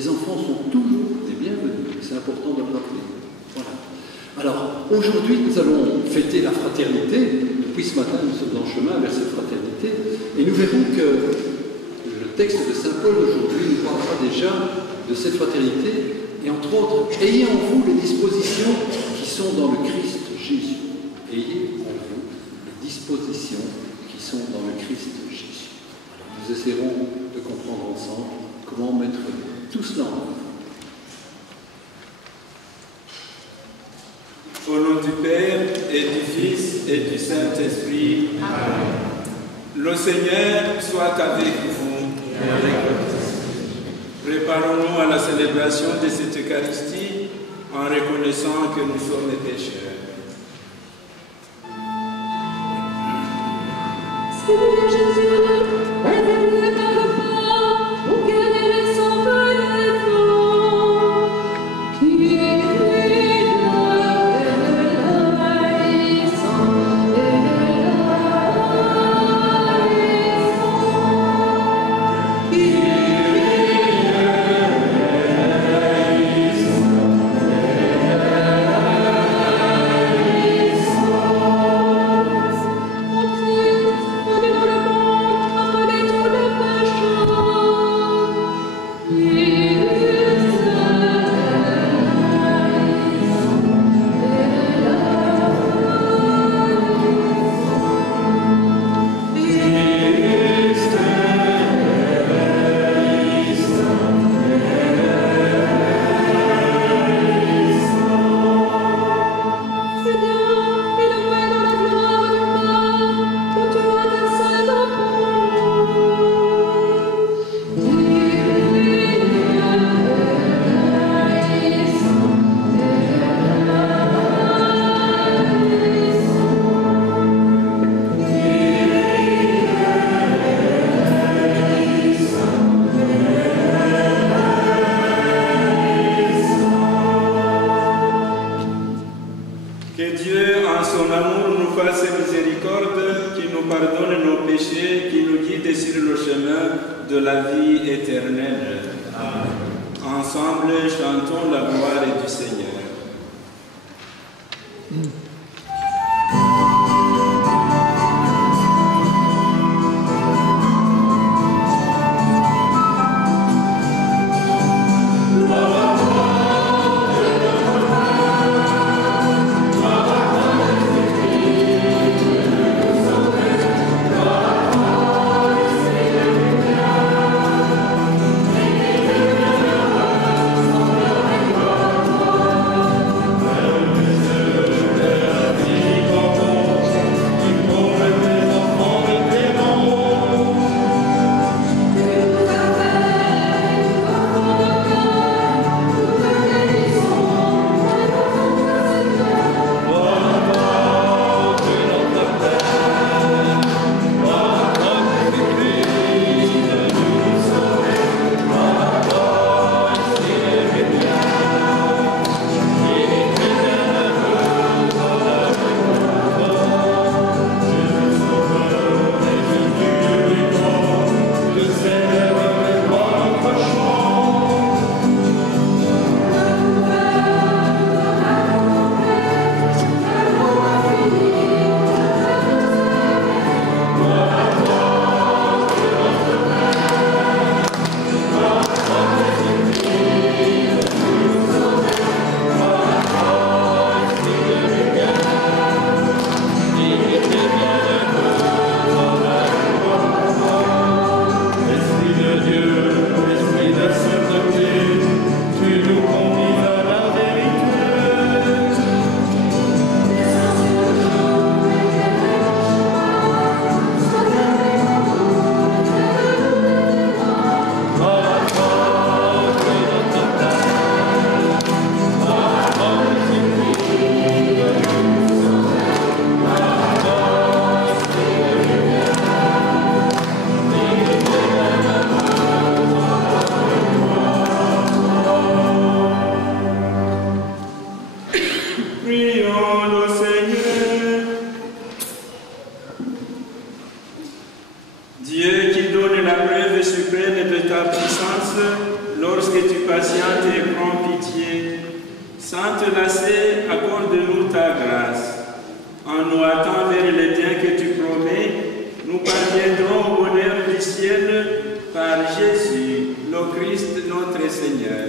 les enfants sont toujours les bienvenus. C'est important de le rappeler. Voilà. Alors, aujourd'hui, nous allons fêter la fraternité. Depuis ce matin, nous sommes en chemin vers cette fraternité. Et nous verrons que le texte de saint Paul aujourd'hui nous parlera déjà de cette fraternité. Et entre autres, ayez en vous les dispositions qui sont dans le Christ Jésus. Ayez en vous les dispositions qui sont dans le Christ Jésus. Alors, nous essaierons de comprendre ensemble comment mettre tout cela en œuvre. Au nom du Père et du Fils et du Saint-Esprit. Amen. Le Seigneur soit avec vous. Préparons-nous à la célébration de cette Eucharistie en reconnaissant que nous sommes des pécheurs. Seigneur Jésus, révélez par le pain auquel il est sauvé les flots, qui est patiente et prends pitié. Sans te lasser, accorde-nous ta grâce. En nous hâtant vers le bien que tu promets, nous parviendrons au bonheur du ciel par Jésus, le Christ, notre Seigneur.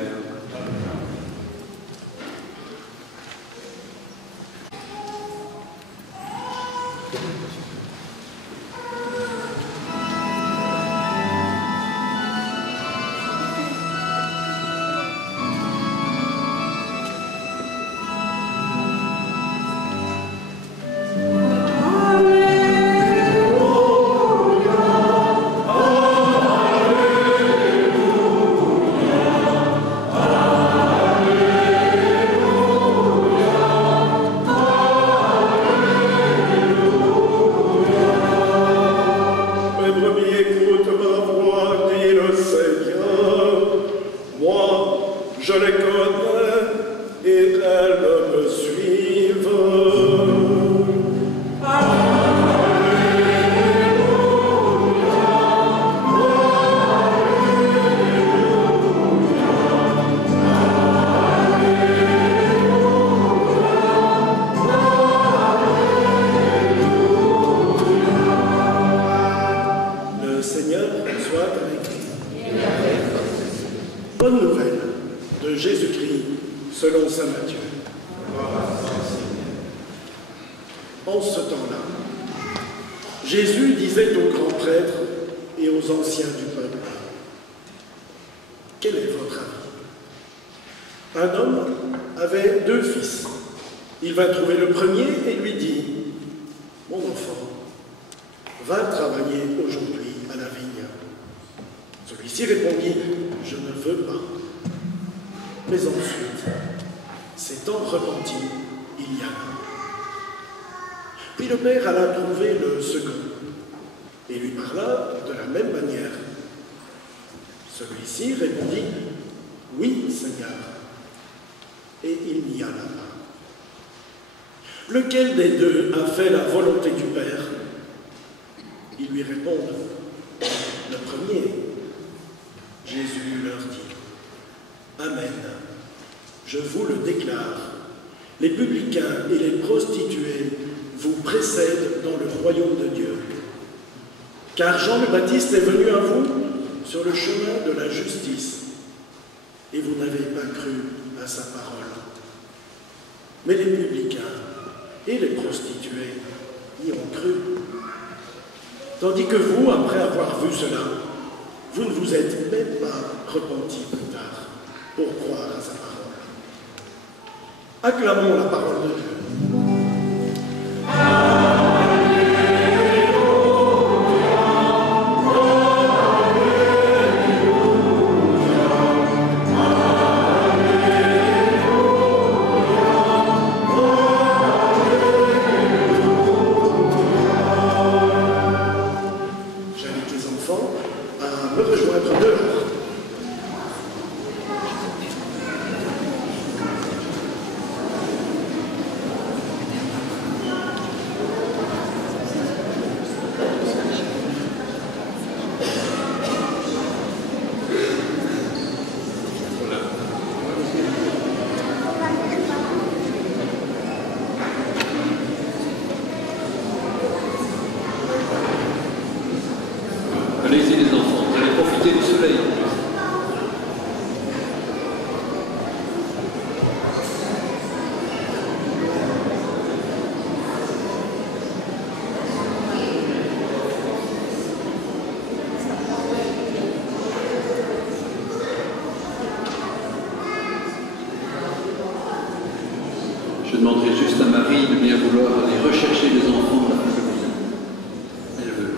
Lequel des deux a fait la volonté du Père? Ils lui répondent, le premier. Jésus leur dit, Amen, je vous le déclare, les publicains et les prostituées vous précèdent dans le royaume de Dieu. Car Jean le Baptiste est venu à vous sur le chemin de la justice, et vous n'avez pas cru à sa parole. Mais les publicains et les prostituées y ont cru. Tandis que vous, après avoir vu cela, vous ne vous êtes même pas repentis plus tard pour croire à sa parole. Acclamons la parole de Dieu. Allez-y les enfants, vous allez profiter du soleil. Je demanderai juste à Marie de bien vouloir aller rechercher les enfants là. Elle veut.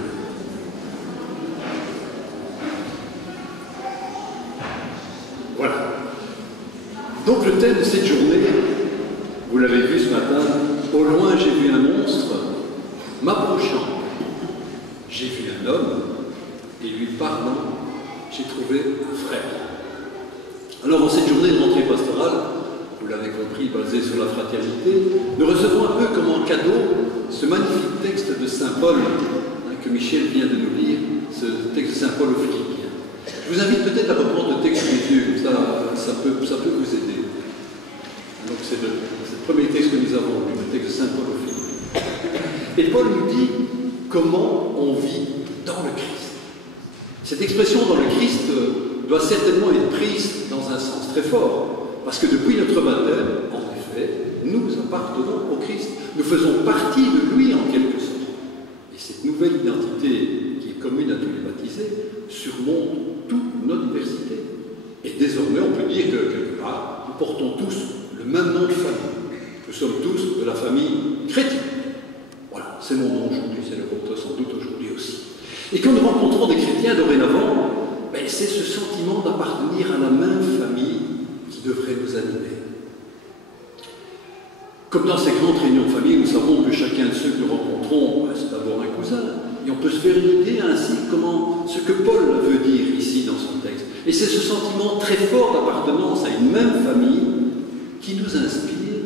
Voilà. Donc le thème de cette journée, vous l'avez vu ce matin, au loin j'ai vu un monstre, m'approchant. J'ai vu un homme, et lui parlant, j'ai trouvé un frère. Alors en cette journée de rentrée pastorale, vous l'avez compris, basée sur la fraternité, nous recevons un peu comme en cadeau ce magnifique texte de Saint Paul, que Michel vient de nous lire, ce texte de Saint Paul aux Philippiens. Je vous invite peut-être à reprendre le texte des yeux, ça peut vous aider. Donc c'est le premier texte que nous avons lu, le texte de Saint Paul aux Philippiens. Et Paul nous dit comment on vit dans le Christ. Cette expression dans le Christ doit certainement être prise dans un sens très fort, parce que depuis notre baptême, en effet, nous appartenons au Christ. Nous faisons partie de lui en quelque sorte. Et cette nouvelle identité qui est commune à tous les baptisés surmonte toute notre diversité. Et désormais, on peut dire que quelque part, nous portons tous le même nom de famille. Nous sommes tous de la famille chrétienne. Voilà, c'est mon nom aujourd'hui, c'est le vôtre sans doute aujourd'hui aussi. Et quand nous rencontrons des chrétiens dorénavant, c'est ce sentiment d'appartenir à la même famille qui devrait nous animer. Comme dans ces grandes réunions de famille, nous savons que chacun de ceux que nous rencontrons, c'est d'abord un cousin. Et on peut se faire une idée ainsi ce que Paul veut dire ici dans son texte. Et c'est ce sentiment très fort d'appartenance à une même famille qui nous inspire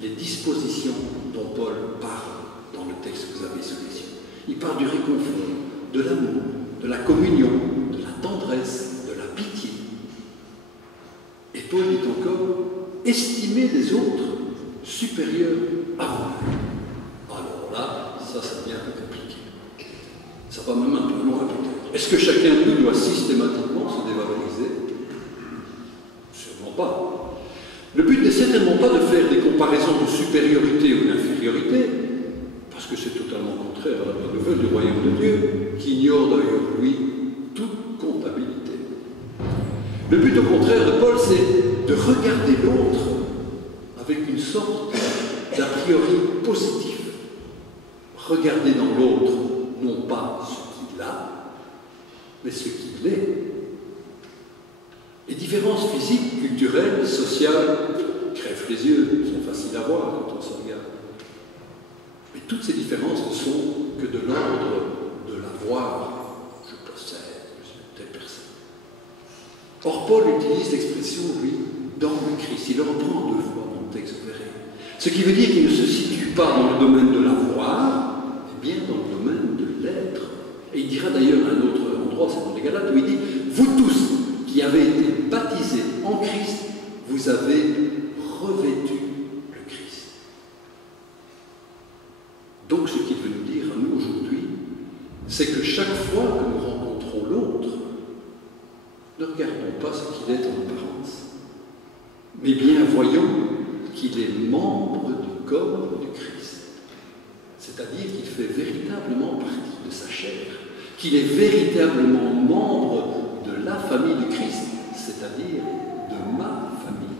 les dispositions dont Paul parle dans le texte que vous avez sous les yeux. Il parle du réconfort, de l'amour, de la communion, de la tendresse, de la pitié. Et Paul dit encore, estimez les autres supérieurs à vous-même. Alors là, ça devient un peu compliqué. Ça va même un peu loin peut-être. Est-ce que chacun de nous doit systématiquement se dévaloriser? Sûrement pas. Le but n'est certainement pas de faire des comparaisons de supériorité ou d'infériorité, parce que c'est totalement contraire à la bonne nouvelle du royaume de Dieu, qui ignore d'ailleurs, lui, toute comptabilité. Le but au contraire de Paul, c'est de regarder l'autre avec une sorte d'a priori positif. Regarder dans l'autre, non pas ce qu'il a, mais ce qu'il est. Les différences physiques, culturelles, sociales crèvent les yeux, sont faciles à voir quand on se regarde. Mais toutes ces différences ne sont que de l'ordre de l'avoir. Je possède, je suis telle personne. Or, Paul utilise l'expression, lui, dans le Christ. Il le reprend deux fois dans le texte, vous verrez. Ce qui veut dire qu'il ne se situe pas dans le domaine de l'avoir, mais bien dans le domaine de l'être. Et il dira d'ailleurs à un autre endroit, c'est dans les Galates, où il dit « Vous tous qui avez été baptisés en Christ, vous avez revêtu le Christ. » Donc ce qu'il veut nous dire à nous aujourd'hui, c'est que chaque fois que nous rencontrons l'autre, ne regardons pas ce qu'il est en apparence, mais bien voyons qu'il est membre du corps du Christ. C'est-à-dire qu'il fait véritablement partie de sa chair, qu'il est véritablement membre de la famille du Christ, c'est-à-dire de ma famille.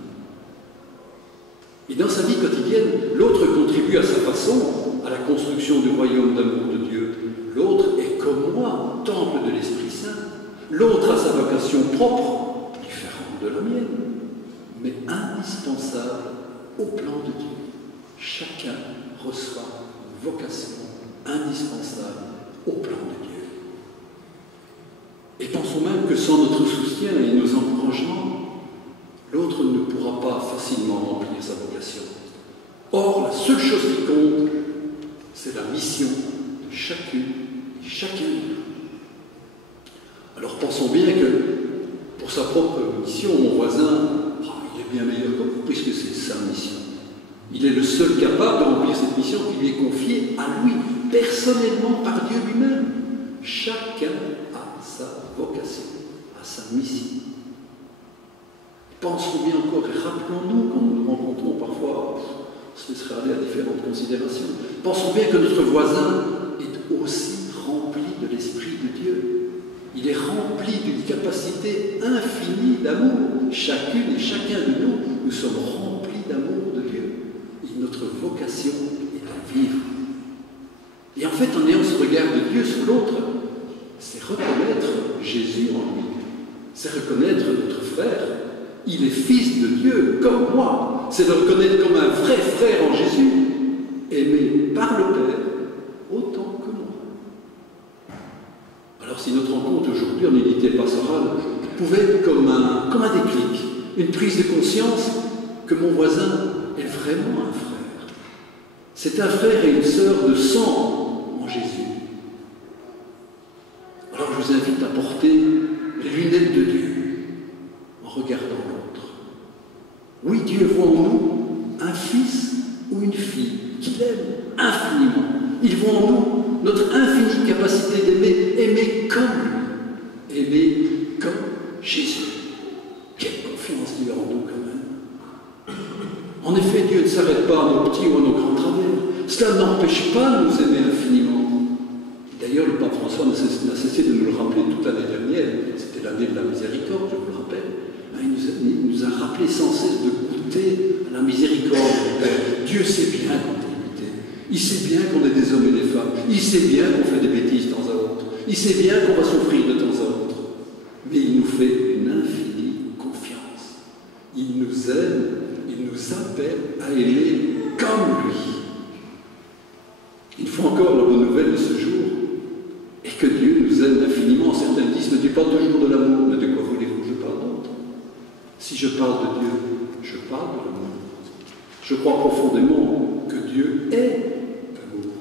Et dans sa vie quotidienne, l'autre contribue à sa façon à la construction du royaume d'amour de Dieu. L'autre est comme moi, temple de l'Esprit Saint. L'autre a sa vocation propre, différente de la mienne, mais indispensable au plan de Dieu. Chacun reçoit une vocation indispensable au plan de Dieu. Et pensons même que sans notre soutien et nos encouragements, l'autre ne pourra pas facilement remplir sa vocation. Or, la seule chose qui compte, c'est la mission de chacune et chacun de nous. Alors pensons bien que pour sa propre mission, mon voisin, il est bien meilleur que vous, puisque c'est sa mission. Il est le seul capable de remplir cette mission qui lui est confiée à lui, personnellement par Dieu lui-même. Chacun a sa vocation, a sa mission. Pensons bien encore et rappelons-nous quand nous nous rencontrons parfois, on se laisserait aller à différentes considérations. Pensons bien que notre voisin est aussi rempli de l'Esprit de Dieu. Il est rempli d'une capacité infinie d'amour. Chacune et chacun de nous, nous sommes remplis d'amour de Dieu. Et notre vocation est à vivre. Et en fait, en ayant ce regard de Dieu sur l'autre, c'est reconnaître Jésus en lui. C'est reconnaître notre frère. Il est fils de Dieu, comme moi. C'est le reconnaître comme un vrai frère en Jésus, aimé par le Père, autant que moi. Alors si notre rencontre aujourd'hui en unité pastorale pouvait être comme un déclic, une prise de conscience que mon voisin est vraiment un frère. C'est un frère et une sœur de sang en Jésus. Alors je vous invite à porter les lunettes de Oui, Dieu voit en nous un fils ou une fille qu'il aime infiniment. Il voit en nous notre infinie capacité d'aimer, aimer comme lui, aimer comme Jésus. Quelle confiance Dieu a en nous quand même. En effet, Dieu ne s'arrête pas à nos petits ou à nos grands travers. Cela n'empêche pas de nous aimer infiniment. D'ailleurs, le pape François n'a cessé de nous le rappeler toute l'année dernière. C'était l'année de la miséricorde, je vous le rappelle. Il nous a rappelé sans cesse de goûter à la miséricorde. Dieu sait bien qu'on est limité. Il sait bien qu'on est des hommes et des femmes. Il sait bien qu'on fait des bêtises de temps à autre. Il sait bien qu'on va souffrir de temps à autre. Mais il nous fait une infinie confiance. Il nous aime, il nous appelle à aimer comme lui. Une fois encore, la bonne nouvelle de ce jour est que Dieu nous aime infiniment. Certains disent, mais tu parles toujours de l'amour. Mais de quoi voulez-vous que je parle d'autre? Si je parle de Dieu, je parle de l'amour. Je crois profondément que Dieu est l'amour.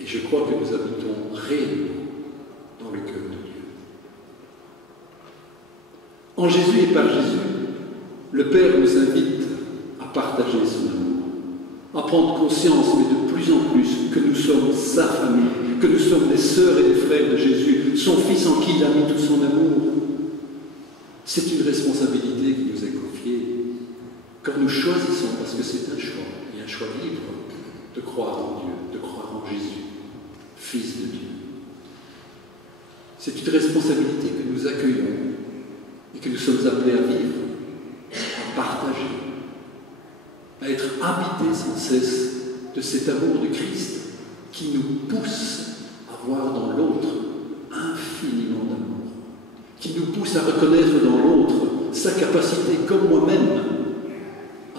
Et je crois que nous habitons réellement dans le cœur de Dieu. En Jésus et par Jésus, le Père nous invite à partager son amour, à prendre conscience, mais de plus en plus, que nous sommes sa famille, que nous sommes les sœurs et les frères de Jésus, son Fils en qui il a mis tout son amour. C'est une responsabilité qui nous est confiée quand nous choisissons, parce que c'est un choix, et un choix libre, de croire en Dieu, de croire en Jésus, Fils de Dieu. C'est une responsabilité que nous accueillons et que nous sommes appelés à vivre, à partager, à être habités sans cesse de cet amour de Christ qui nous pousse à voir dans l'autre infiniment d'amour, qui nous pousse à reconnaître dans l'autre sa capacité, comme moi-même,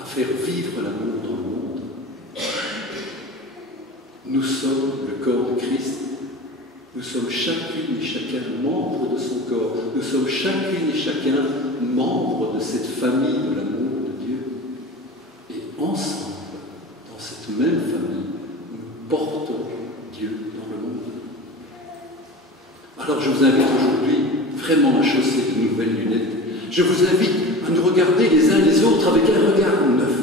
à faire vivre l'amour dans le monde. Nous sommes le corps de Christ. Nous sommes chacune et chacun membres de son corps. Nous sommes chacune et chacun membres de cette famille de l'amour de Dieu. Et ensemble, dans cette même famille, nous portons Dieu dans le monde. Alors je vous invite aujourd'hui vraiment à chausser de nouvelles lunettes. Je vous invite à nous regarder les uns les autres avec un regard neuf.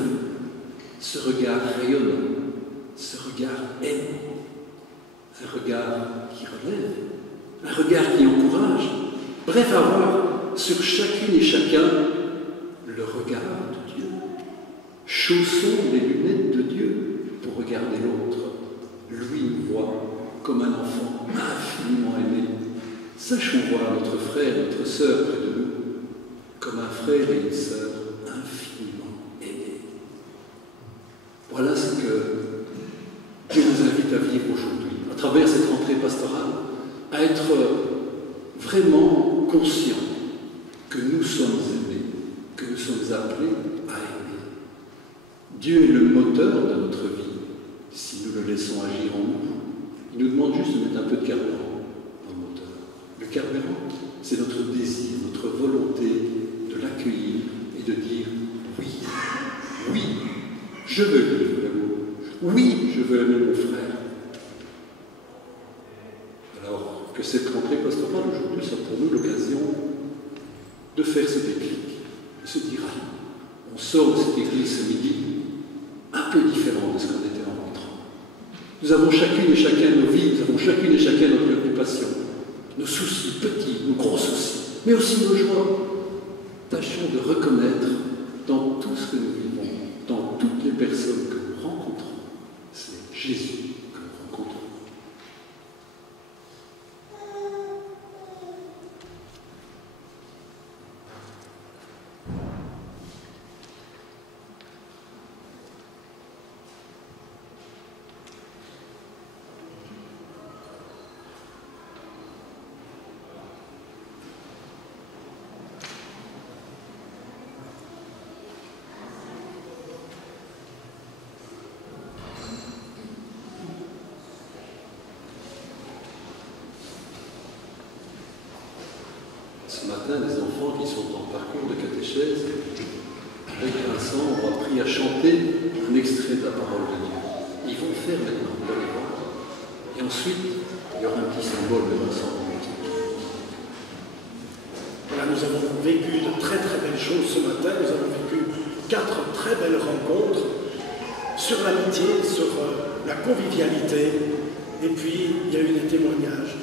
Ce regard rayonnant, ce regard aimant, un regard qui relève, un regard qui encourage. Bref, avoir sur chacune et chacun le regard de Dieu. Chaussons les lunettes de Dieu pour regarder l'autre. Lui nous voit comme un enfant infiniment aimé. Sachons voir notre frère, notre sœur près de nous comme un frère et une sœur infiniment aimés. Voilà ce que Dieu nous invite à vivre aujourd'hui, à travers cette rentrée pastorale, à être vraiment conscients que nous sommes aimés, que nous sommes appelés à aimer. Dieu est le moteur de notre vie, si nous le laissons agir en nous. Il nous demande juste de mettre un peu de carburant dans le moteur. Le carburant, c'est notre désir, notre volonté de l'accueillir et de dire oui, oui, je veux vivre l'amour, oui, je veux aimer mon frère. Alors que cette rentrée pastorale aujourd'hui soit pour nous l'occasion de faire ce déclic, de se dire on sort de cette église ce midi un peu différent de ce qu'on était en rentrant. Nous avons chacune et chacun nos vies, nous avons chacune et chacun nos préoccupations, nos soucis petits, nos gros soucis, mais aussi nos joies. Tâchons de reconnaître dans tout ce que nous vivons, dans toutes les personnes que nous rencontrons, c'est Jésus que nous rencontrons. Ce matin, les enfants qui sont en parcours de catéchèse, avec Vincent, ont appris à chanter un extrait de la parole de Dieu. Ils vont le faire maintenant, vous allez voir. Et ensuite, il y aura un petit symbole de Vincent. Voilà, nous avons vécu de très très belles choses ce matin. Nous avons vécu 4 très belles rencontres sur l'amitié, sur la convivialité. Et puis, il y a eu des témoignages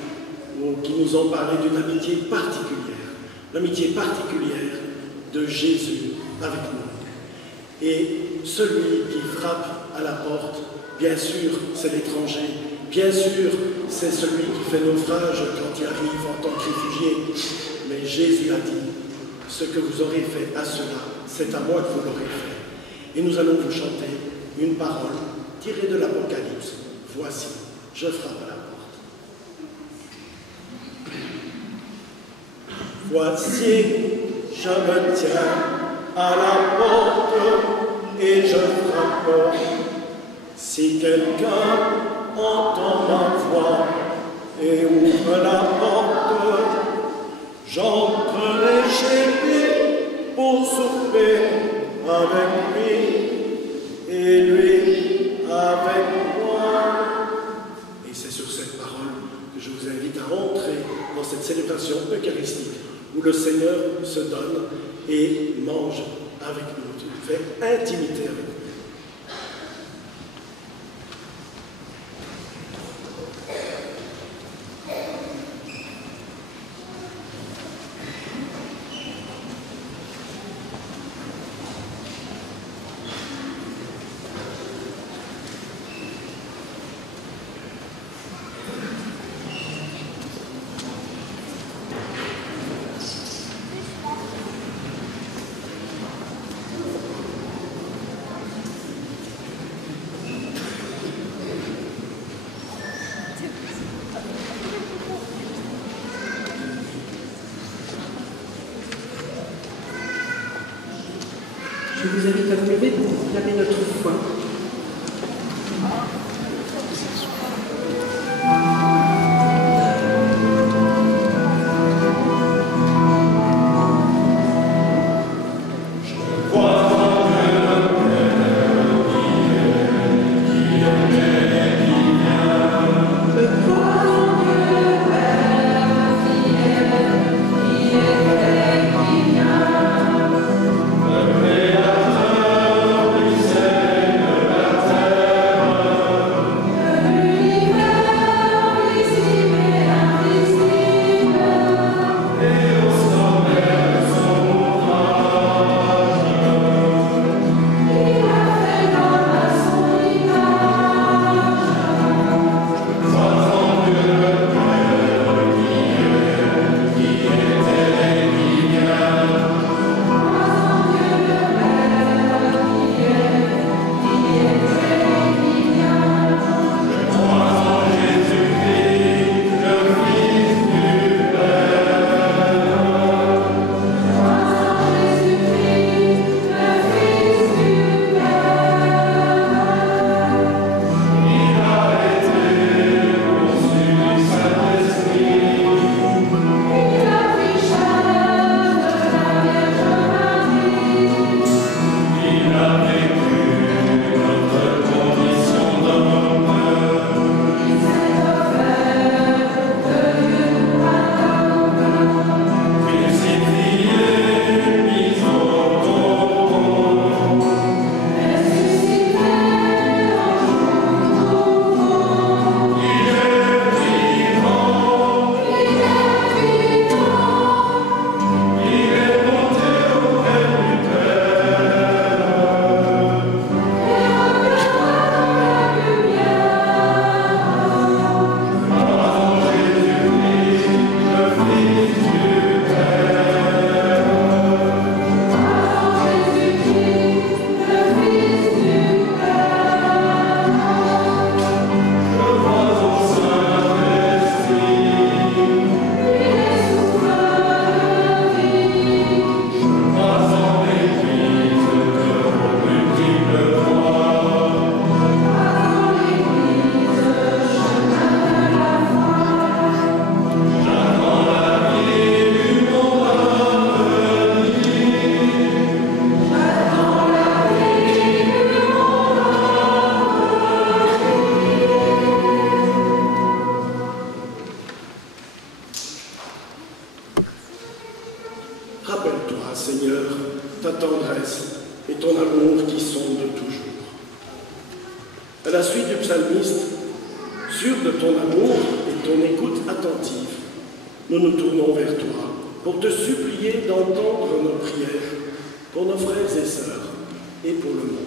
qui nous ont parlé d'une amitié particulière. L'amitié particulière de Jésus avec nous. Et celui qui frappe à la porte, bien sûr, c'est l'étranger. Bien sûr, c'est celui qui fait naufrage quand il arrive en tant que réfugié. Mais Jésus a dit, ce que vous aurez fait à cela, c'est à moi que vous l'aurez fait. Et nous allons vous chanter une parole tirée de l'Apocalypse. Voici, je frappe à la porte. Voici, je me tiens à la porte et je frappe. Si quelqu'un entend ma voix et ouvre la porte, j'entrerai chez lui pour souper avec lui et lui avec moi. Et c'est sur cette parole que je vous invite à entrer dans cette célébration eucharistique où le Seigneur se donne et mange avec nous, fait intimité avec nous. Je vous invite à vous lever pour proclamer notre foi. Créateur du ciel toi, Seigneur, ta tendresse et ton amour qui sont de toujours. À la suite du psalmiste, sûr de ton amour et ton écoute attentive, nous nous tournons vers toi pour te supplier d'entendre nos prières pour nos frères et sœurs et pour le monde.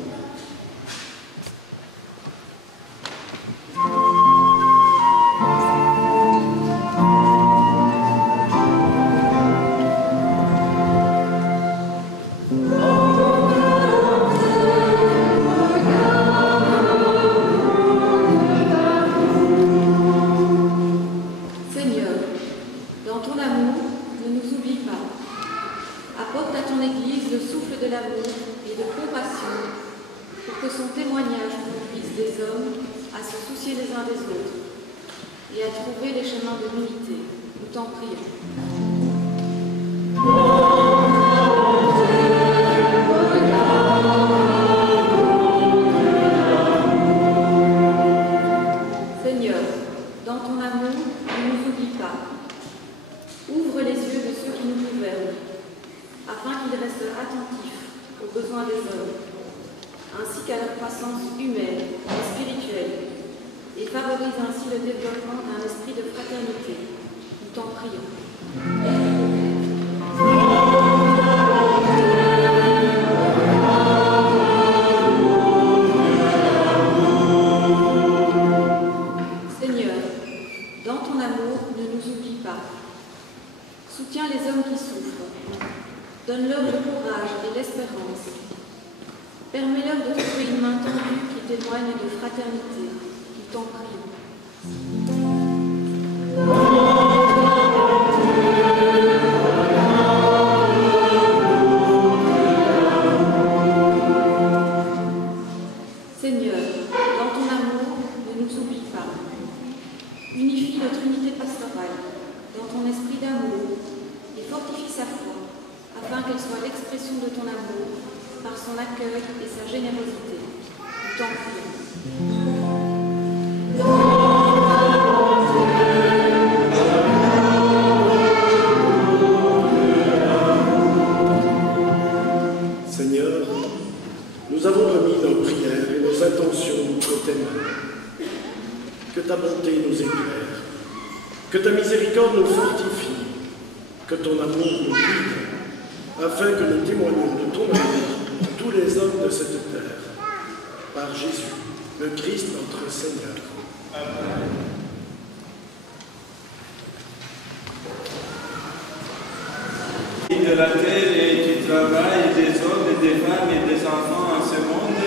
De la terre et du travail des hommes, des femmes et des enfants en ce monde,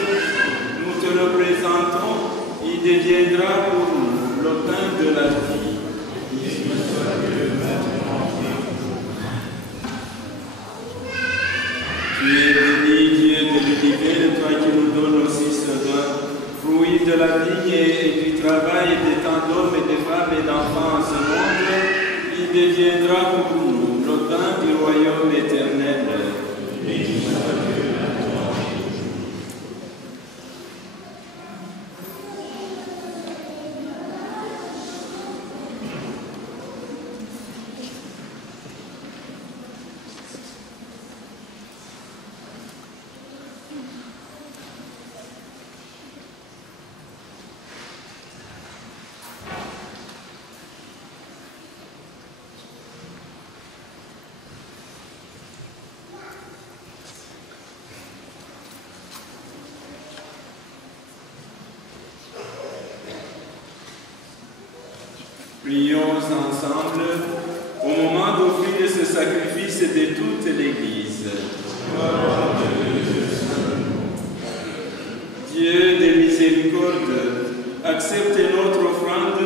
nous te le présentons, il deviendra pour nous le pain de la vie. Tu es béni, Dieu de l'univers, toi qui nous donnes aussi ce don, fruit de la vigne et du travail de tant d'hommes et de femmes et d'enfants en ce monde, il deviendra pour nous le pain du royaume éternel. Prions ensemble au moment d'offrir ce sacrifice de toute l'Église. Dieu de miséricorde, accepte notre offrande,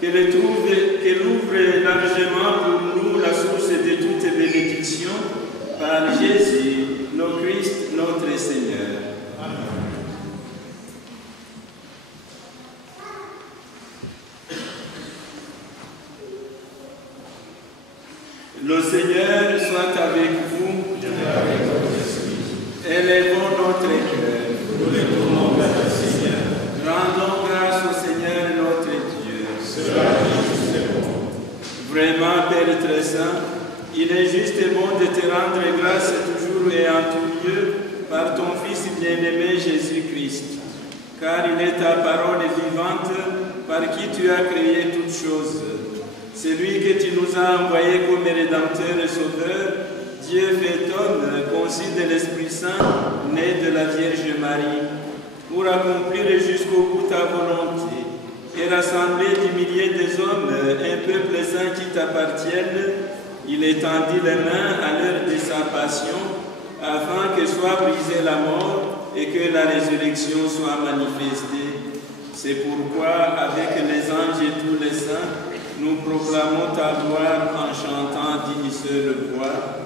qu'elle ouvre largement pour nous la source de toute bénédiction, par Jésus, le Christ, notre Seigneur. Le Seigneur soit avec vous. Élevons notre cœur. Nous les tournons vers le Seigneur. Rendons grâce au Seigneur notre Dieu. Cela est juste et bon. Vraiment, Père très saint, il est juste et bon de te rendre grâce bien-aimé Jésus-Christ, car il est ta parole vivante par qui tu as créé toutes choses. C'est lui que tu nous as envoyé comme Rédempteur et Sauveur, Dieu fait homme, conçu de l'Esprit Saint, né de la Vierge Marie, pour accomplir jusqu'au bout ta volonté et rassembler du milieu des hommes un peuple saint qui t'appartienne. Il étendit les mains à l'heure de sa passion, afin que soit brisée la mort et que la résurrection soit manifestée. C'est pourquoi, avec les anges et tous les saints, nous proclamons ta gloire en chantant d'une seule voix.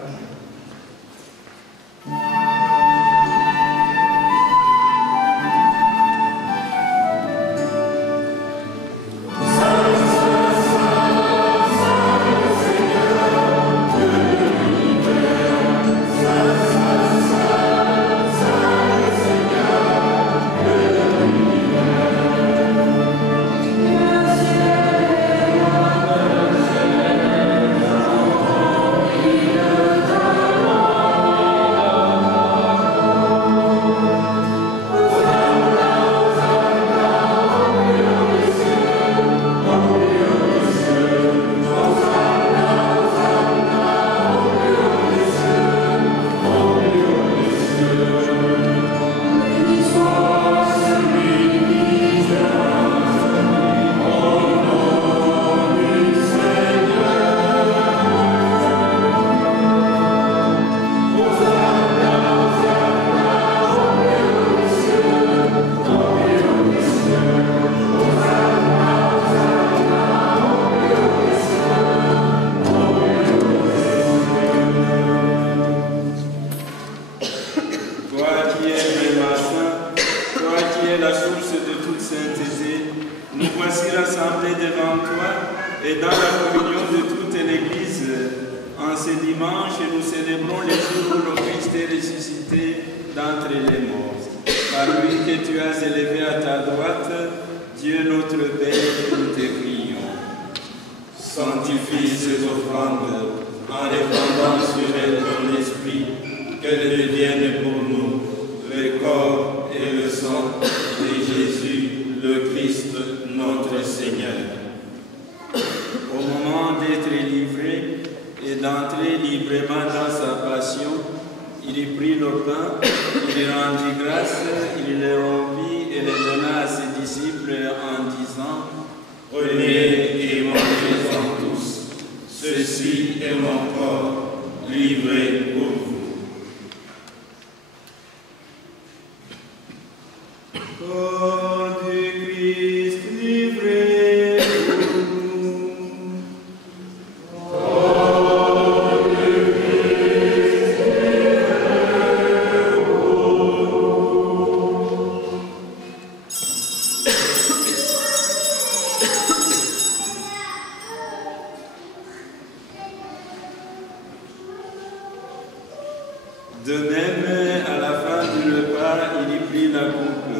De même, à la fin du repas, il y prit la coupe.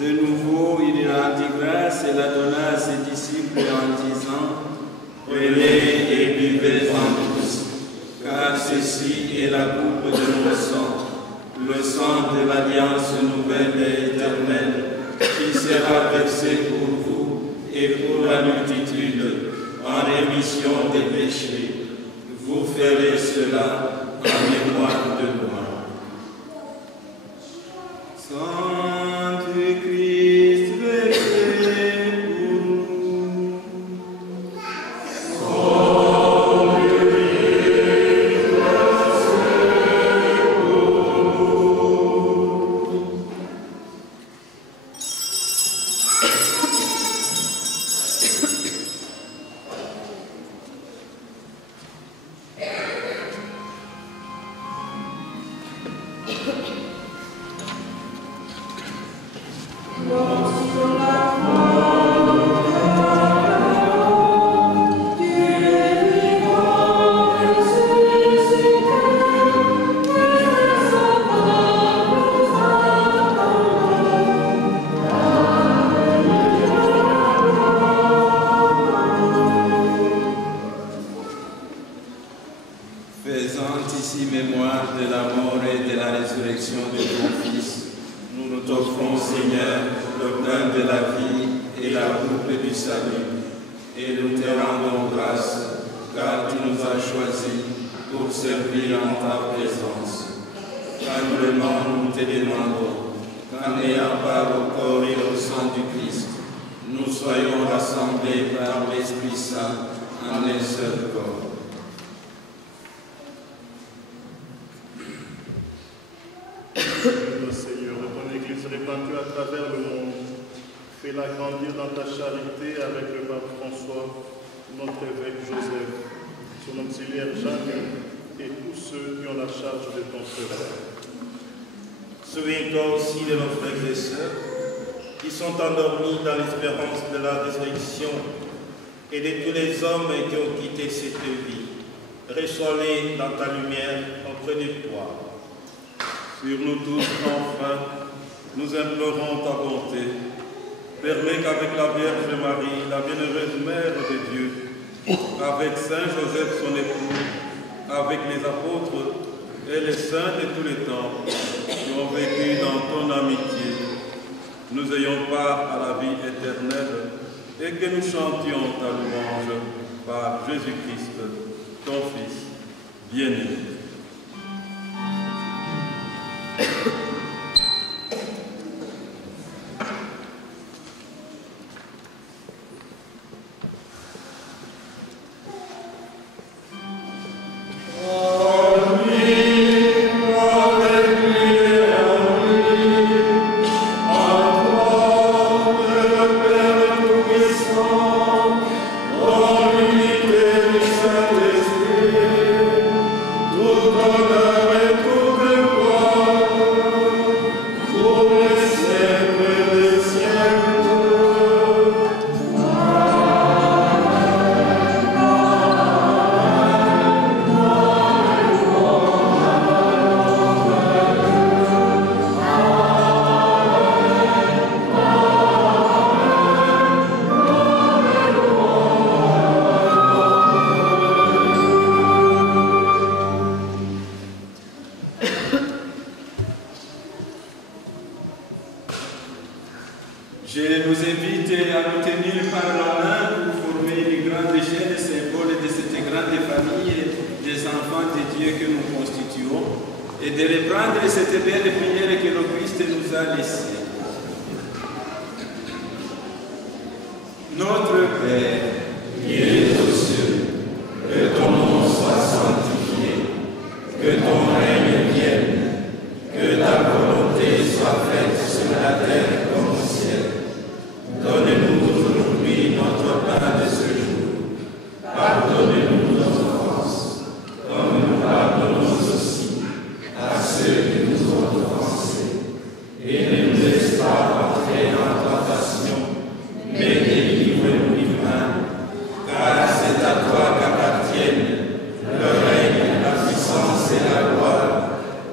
De nouveau, il rendit grâce et la donna à ses disciples en disant : Prenez et buvez-en tous, car ceci est la coupe de mon sang, le sang de l'alliance nouvelle et éternelle, qui sera versé pour vous et pour la multitude en rémission des péchés. Vous ferez cela en mémoire de moi. Sang du Christ versé pour nous. Sang du Christ versé pour nous. Faisant ici mémoire de la mort et de la résurrection de ton Fils, t'offrons, Seigneur, le pain de la vie et la coupe du salut. Et nous te rendons grâce, car tu nous as choisis pour servir en ta présence. Humblement, nous te demandons qu'en ayant part au corps et au sang du Christ, nous soyons rassemblés par l'Esprit Saint en un seul corps. Seigneur, de ton Église répandue à travers le monde, fais-la grandir dans ta charité avec le pape François, notre évêque Joseph, son auxiliaire Jacques et tous ceux qui ont la charge de ton service. Souviens-toi aussi de nos frères et sœurs qui sont endormis dans l'espérance de la résurrection et de tous les hommes qui ont quitté cette vie. Reçois-les dans ta lumière auprès de toi. Sur nous tous, enfin, nous implorons ta bonté. Permets qu'avec la Vierge Marie, la bienheureuse Mère de Dieu, avec Saint Joseph son époux, avec les apôtres et les saints de tous les temps qui ont vécu dans ton amitié, nous ayons part à la vie éternelle et que nous chantions ta louange par Jésus-Christ, ton Fils bien-aimé. Je nous invite à nous tenir par la main pour former les grandes chaînes symboles de cette grande famille des enfants de Dieu que nous constituons et de reprendre cette belle prière que le Christ nous a laissée. Notre Père, qui es aux cieux, que ton nom soit sanctifié, que ton règne vienne, que ta volonté soit faite sur la terre comme au ciel. Donne-nous aujourd'hui notre pain de ce jour. Pardonne-nous nos offenses, comme nous pardonnons aussi à ceux qui nous ont offensés. Et ne nous laisse pas entrer en tentation, mais délivre-nous du mal, car c'est à toi qu'appartiennent le règne, la puissance et la gloire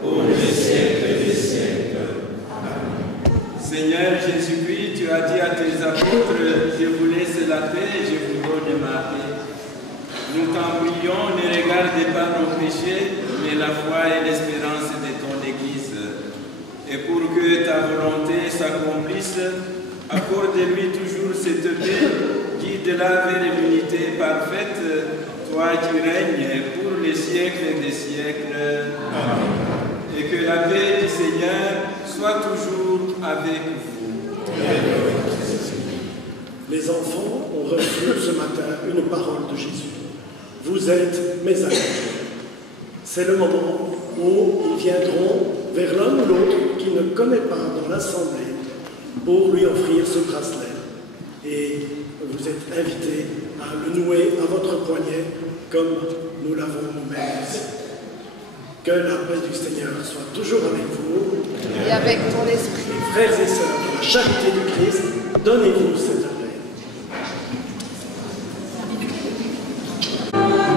pour les siècles des siècles. Amen. Seigneur Jésus-Christ, tu as dit à tes apôtres, je vous laisse la paix, je vous donne ma paix. Nous t'en prions, ne regarde pas nos péchés, mais la foi et l'espérance de ton Église. Et pour que ta volonté s'accomplisse, accorde-lui toujours cette paix, guide-la vers l'unité parfaite, toi qui règnes pour les siècles des siècles. Amen. Et que la paix du Seigneur soit toujours avec vous. Les enfants ont reçu ce matin une parole de Jésus. Vous êtes mes amis. C'est le moment où ils viendront vers l'un ou l'autre qui ne connaît pas dans l'assemblée pour lui offrir ce bracelet. Et vous êtes invités à le nouer à votre poignet comme nous l'avons nous-mêmes. Que la paix du Seigneur soit toujours avec vous. Et avec ton esprit. Frères et sœurs, dans la charité du Christ, donnez-vous cette paix. Amen.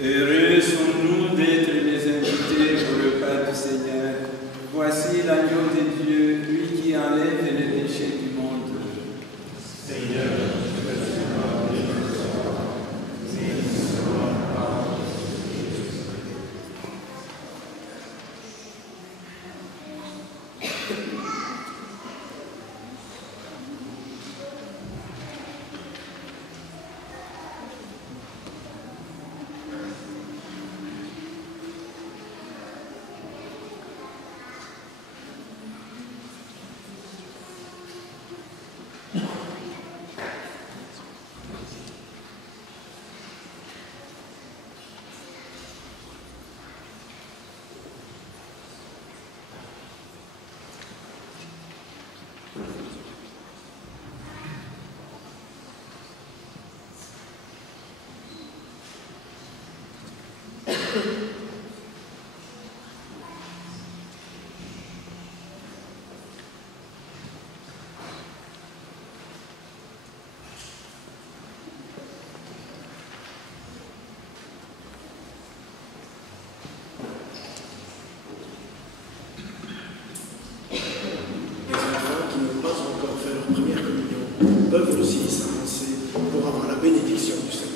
Heureux sommes-nous d'être les invités au repas du Seigneur. Voici l'agneau de Dieu, lui qui enlève les péchés du monde. Seigneur, première communion peuvent aussi s'avancer pour avoir la bénédiction du Seigneur.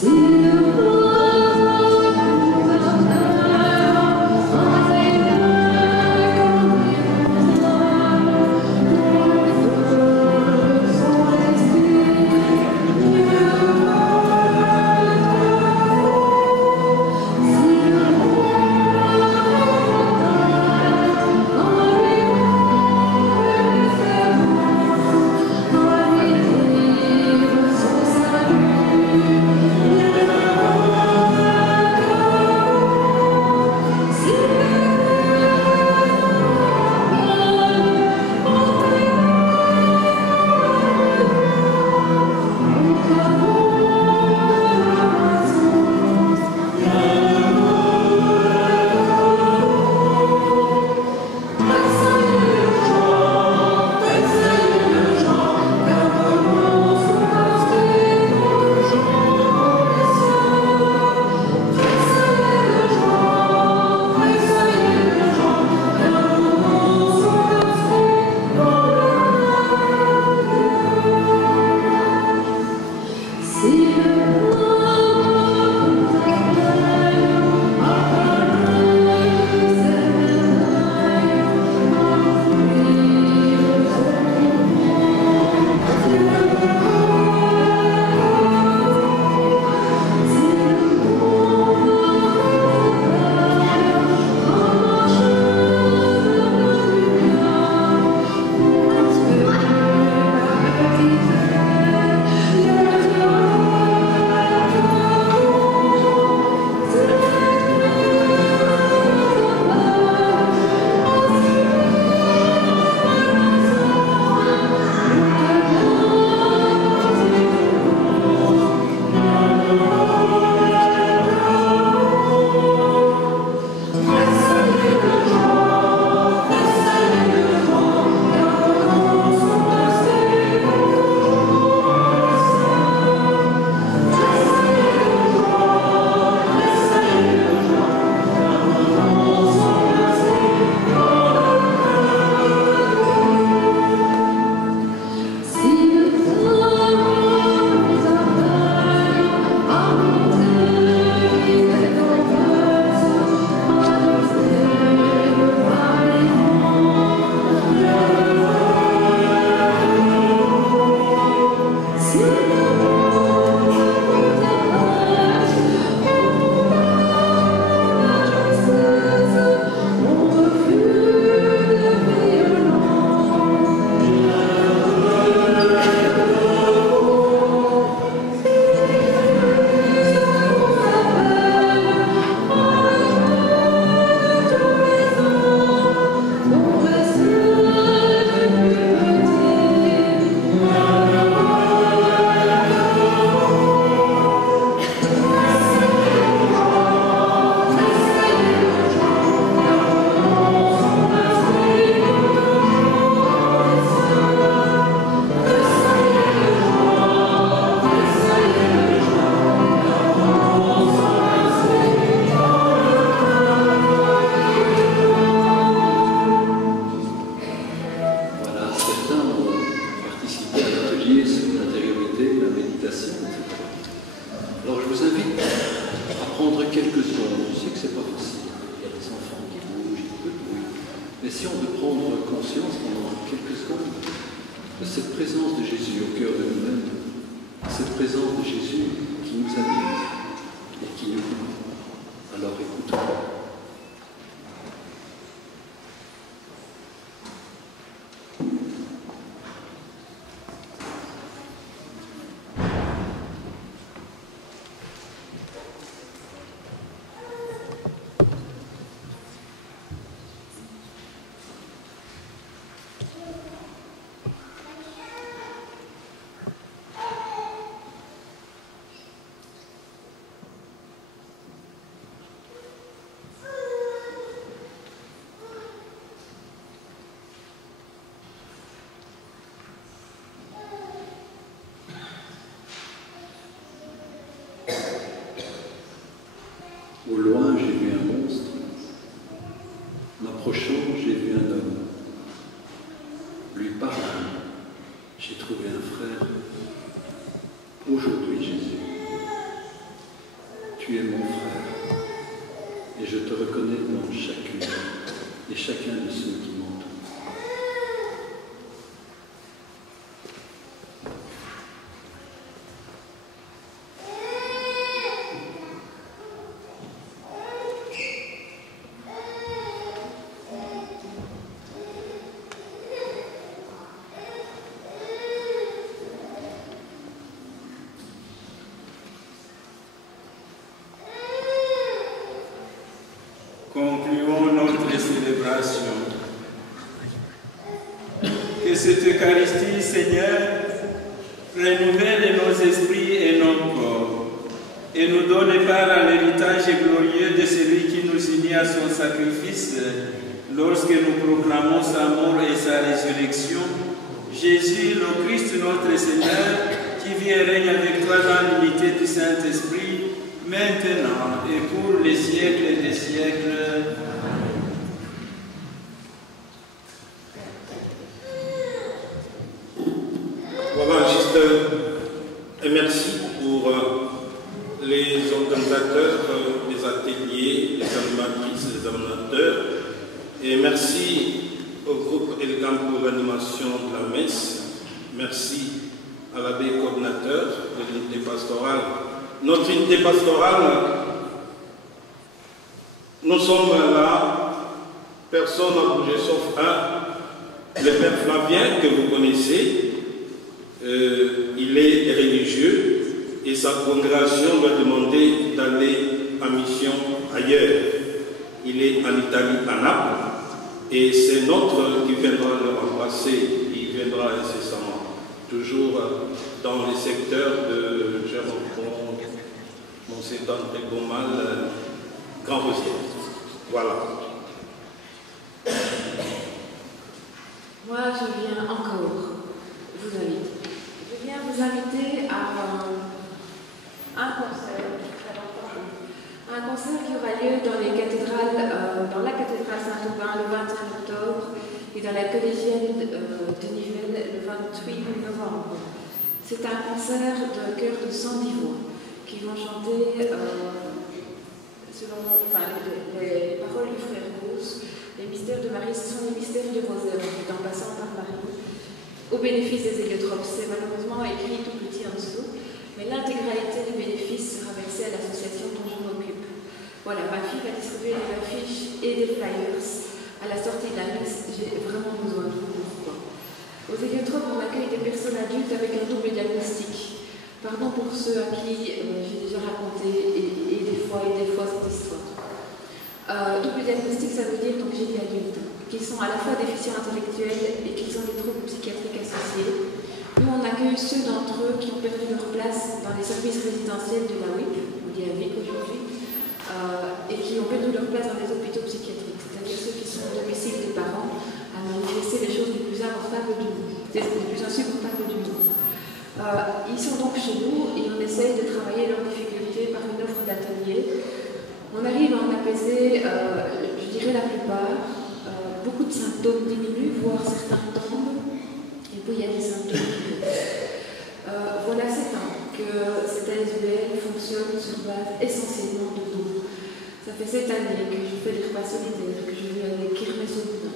Si le roi essayons de prendre conscience pendant quelques secondes de cette présence de Jésus au cœur de nous-mêmes, cette présence de Jésus qui nous habite et qui nous guide. Alors écoutons. Au loin, j'ai vu un monstre. M'approchant, j'ai vu un homme. Lui parlant, j'ai trouvé un frère. Aujourd'hui, Jésus, tu es mon frère. Et je te reconnais dans chacune et chacun de ceux qui m'entourent. Concluons notre célébration. Que cette Eucharistie, Seigneur, renouvelle nos esprits et nos corps et nous donne part à l'héritage glorieux de celui qui nous unit à son sacrifice lorsque nous proclamons sa mort et sa résurrection. Jésus, le Christ, notre Seigneur, qui vit et règne avec toi dans l'unité du Saint-Esprit, maintenant et pour les siècles des siècles. Voilà, juste un merci pour les organisateurs des ateliers, les animatrices, les animateurs, et merci au groupe Elegam pour l'animation de la messe. Merci à l'abbé coordinateur de l'unité pastorale. Notre unité pastorale, nous sommes là, personne n'a bougé sauf un, le père Flavien que vous connaissez. Il est religieux et sa congrégation lui a demandé d'aller en mission ailleurs. Il est en Italie, à Naples, et c'est notre qui viendra le remplacer. Il viendra incessamment, toujours dans les secteurs de Jérôme, Montsédan, Trégomal, Grand Rosier. Voilà. Moi, je viens encore vous inviter. Je viens vous inviter à un concert. Un concert qui aura lieu dans les cathédrales, dans la cathédrale Saint-Aubin le 21 octobre et dans la collégienne de Nivelles le 28 novembre. C'est un concert de chœur de 110 voix qui vont chanter les paroles du frère Rose, les mystères de Marie, ce sont les mystères du rosaire, en passant par Marie, au bénéfice des héliotropes. C'est malheureusement écrit tout petit en dessous, mais l'intégralité des bénéfices sera versée à l'association dont je m'occupe. Voilà, ma fille va distribuer des affiches et des flyers à la sortie de la messe. J'ai vraiment besoin de vous. Pourquoi? Aux héliotropes, on accueille des personnes adultes avec un double diagnostic. Pardon pour ceux à qui j'ai déjà raconté et des fois cette histoire. Double diagnostic, ça veut dire donc j'ai des adultes qui sont à la fois déficients intellectuels et qui ont des troubles psychiatriques associés. Nous, on accueille ceux d'entre eux qui ont perdu leur place dans les services résidentiels de la WIP, on dit AVIC aujourd'hui, et qui ont perdu leur place dans les hôpitaux psychiatriques, c'est-à-dire ceux qui sont au domicile des parents à manifester les choses les plus insupportables du monde. Ils sont donc chez nous et on essaye de travailler leurs difficultés par une offre d'atelier. On arrive à en apaiser, je dirais la plupart. Beaucoup de symptômes diminuent, voire certains tombent. Et puis il y a des symptômes qui voilà 7 ans que cette ASBL fonctionne sur base essentiellement de dons. Ça fait 7 années que je fais des repas solidaires, que je vais avec Kirmès au Boudin,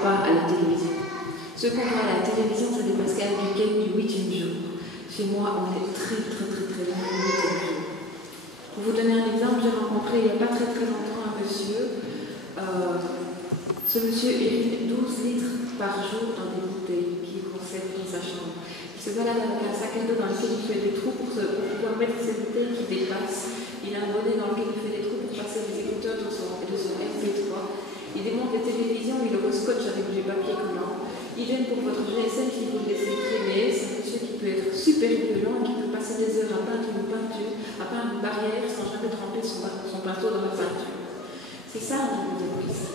voit pas à la télévision. Ceux qu'on voit à la télévision, c'est des Pascal Buquet du 8e jour. Chez moi, on est très loin du 8e jour. Pour vous donner un exemple, j'ai rencontré il n'y a pas très longtemps un monsieur. Ce monsieur urine 12 litres par jour dans des bouteilles qu'il conserve dans sa chambre. Il se balade avec un sac à dos dans lequel il fait des trous pour pouvoir mettre ses bouteilles qui dépassent. Il a un bonnet dans lequel il fait des trous pour passer les écouteurs de son MP3. Il démonte les télévisions, il le rescotche avec du papier collant. Il vient pour votre GSM si vous le laissez traîner. C'est un monsieur qui peut être super violent et qui peut passer des heures à peindre une peinture, à peindre une barrière sans jamais tremper son pinceau dans la peinture. C'est ça un niveau de prise.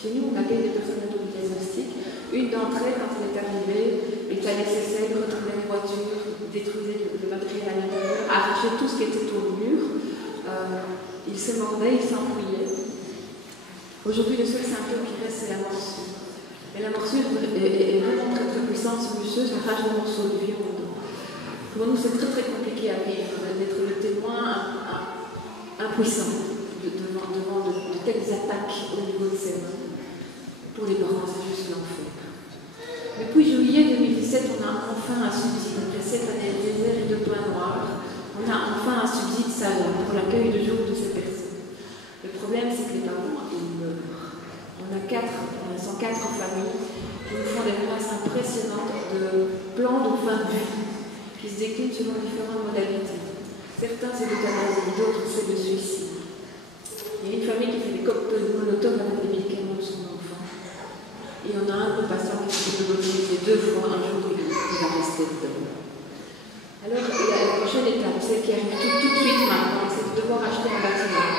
Chez nous, on accueille des personnes diagnostiques. Une d'entre elles, quand elle est arrivée, est allée s'essayer, retourner les voitures, détruisait le matériel à l'intérieur, arrachait tout ce qui était au mur. Il se mordait, il s'enfuyait. Aujourd'hui, le seul symptôme qui reste, c'est la morsure. Mais la morsure est vraiment très puissante. Ce monsieur s'arrache des morceaux de viande. Pour nous, c'est très compliqué à vivre, d'être le témoin impuissant devant de telles attaques au niveau de ses mains. Pour les parents, c'est juste l'enfer. Depuis juillet 2017, on a enfin un subside. Après 7 années de désert et de pain noir, on a enfin un subside salaire pour l'accueil de jour de ces personnes. Le problème, c'est que les parents, ils meurent. On a 104 familles qui nous font des menaces impressionnantes de plans de fin de vie qui se déclinent selon différentes modalités. Certains, c'est l'euthanasie, d'autres, c'est le suicide. Il y a une famille qui fait des cocktails molotov avec des médicaments de son enfant. Et on a un de nos patients qui s'est lobotomisé 2 fois un jour, il va rester dedans. Alors, la prochaine étape, celle qui arrive tout de suite maintenant, c'est de devoir acheter un bâtiment.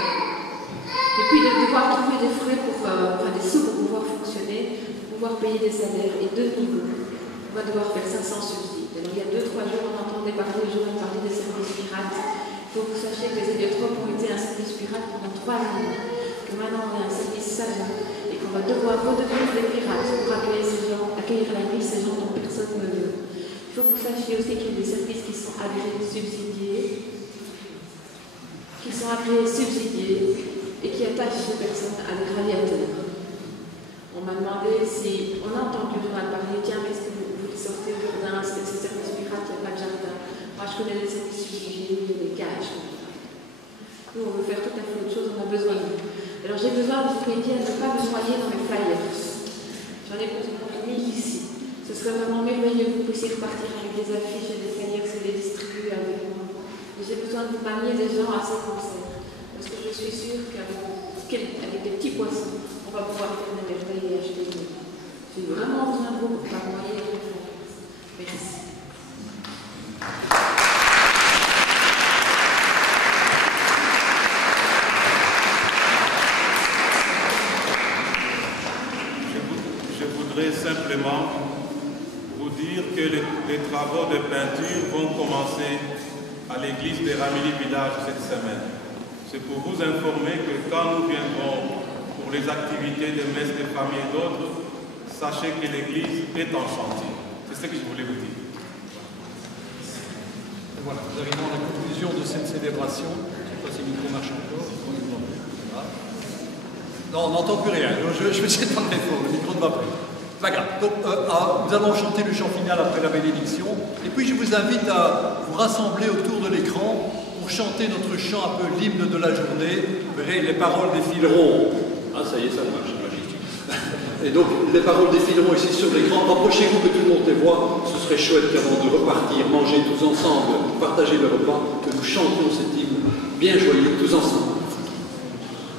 Et puis de devoir trouver des frais des sous pour pouvoir fonctionner, pour pouvoir payer des salaires. Et de niveau, on va devoir faire 500 subsides. Alors, il y a 2-3 jours, on entendait parler, les gens parler des services pirates. Il faut que vous sachiez que les héliotropes ont été un service pirate pendant 3 années, que maintenant on est un service savant, et qu'on va devoir redevenir des pirates pour accueillir la vie ces gens dont personne ne veut. Il faut que vous sachiez aussi qu'il y a des services qui sont agréés subsidiés, et qui attachent ces personnes à des radiateurs. On m'a demandé si on a entendu le journal parler, tiens, mais est-ce que vous sortez au jardin, c'est ces services pirates, il n'y a pas de jardin. Moi, je connais les services subsidiés, il y a des cages. Nous, on veut faire tout à fait autre chose, on a besoin de vous. Alors, j'ai besoin de vous aider à ne pas me noyer dans les flyers. J'en ai mis ici. Ce serait vraiment merveilleux que vous puissiez repartir avec des affiches et des flyers et les distribuer avec moi. J'ai besoin de vous manier des gens à ces concerts. Parce que je suis sûre qu'avec des petits poissons, on va pouvoir faire des merveilles et acheter des gens. J'ai vraiment besoin de vous pour pas noyer les flyers. Merci. Simplement vous dire que les travaux de peinture vont commencer à l'église des Ramilly Village cette semaine. C'est pour vous informer que quand nous viendrons pour les activités de messe des familles et d'autres, sachez que l'église est en chantier. C'est ce que je voulais vous dire. Et voilà, nous arrivons à la conclusion de cette célébration. Je ne sais pas si le micro marche encore. Voilà. Non, on n'entend plus rien. Je vais essayer de parler fort, le micro ne va plus. Pas grave. Donc, nous allons chanter le chant final après la bénédiction. Et puis, je vous invite à vous rassembler autour de l'écran pour chanter notre chant un peu l'hymne de la journée. Vous verrez, les paroles défileront. Ah, ça y est, ça marche, c'est magique. Et donc, les paroles défileront ici sur l'écran. Approchez-vous que tout le monde les voit. Ce serait chouette qu'avant de repartir, manger tous ensemble, partager le repas, que nous chantions cet hymne bien joyeux tous ensemble.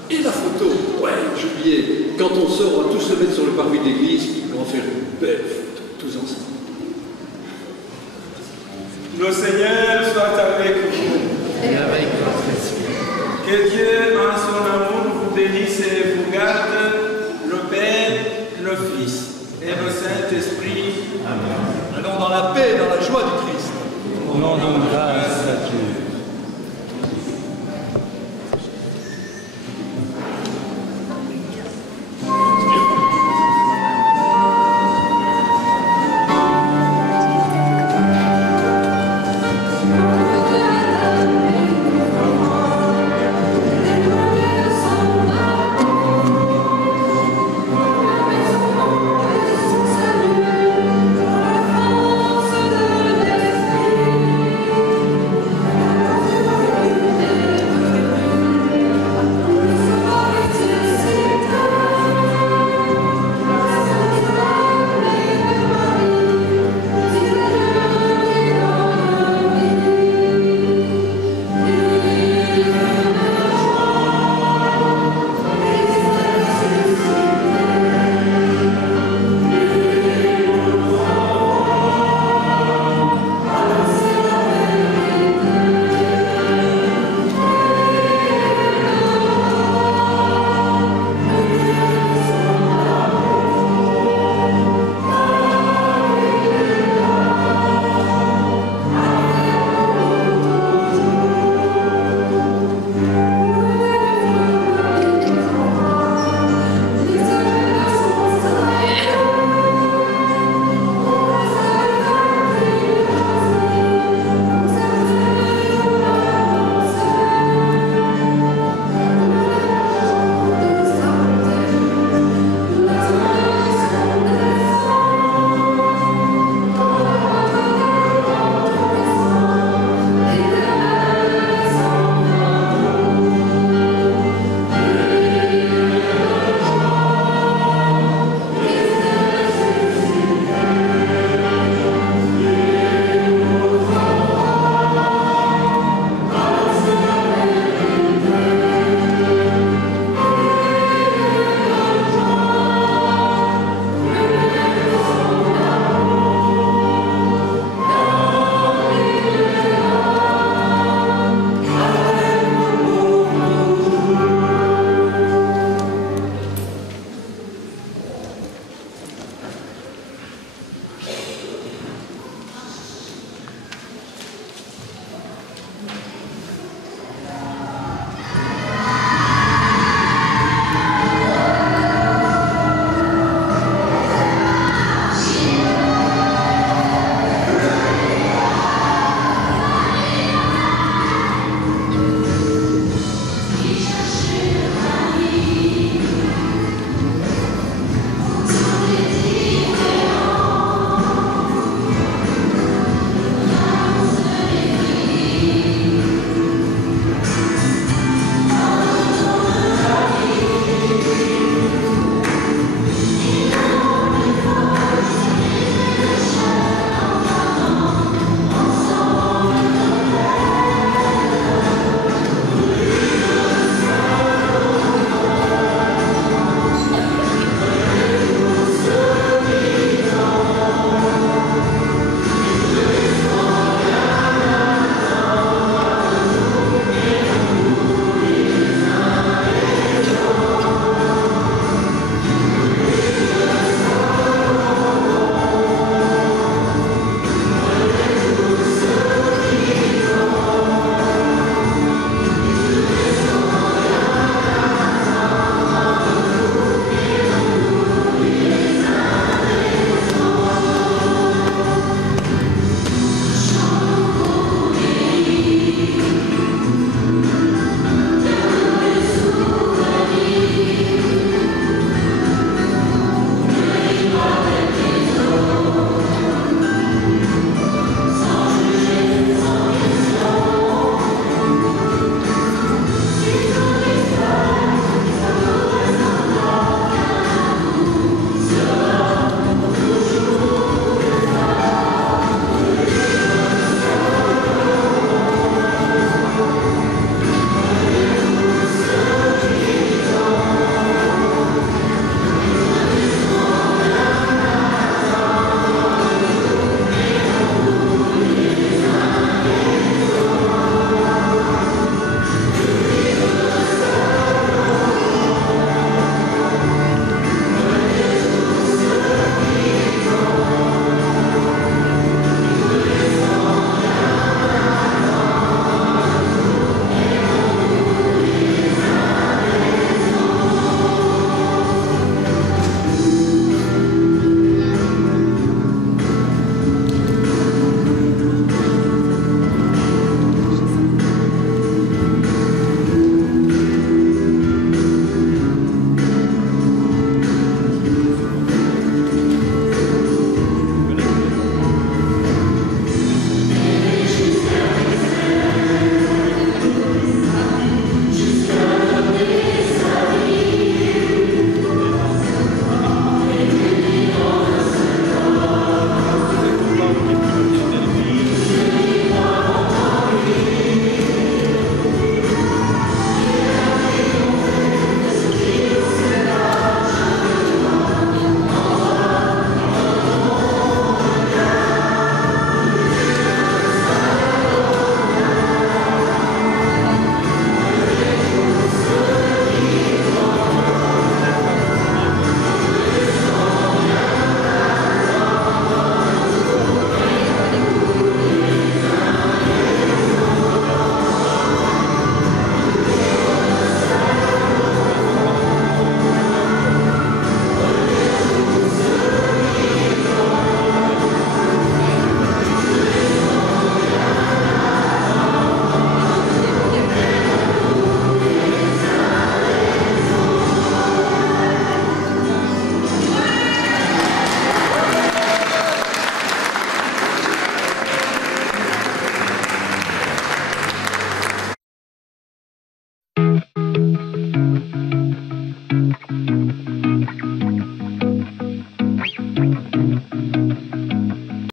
Et la photo, ouais, j'oubliais, quand on sort, on va tous se mettre sur le parvis de l'église, et on va faire une belle photo, tous ensemble. Le Seigneur soit avec vous. Et avec votre esprit. Que Dieu, en son amour, vous bénisse et vous garde, le Père, le Fils et le Saint-Esprit. Amen. Allons dans la paix et dans la joie du Christ. Rendons grâce à Dieu.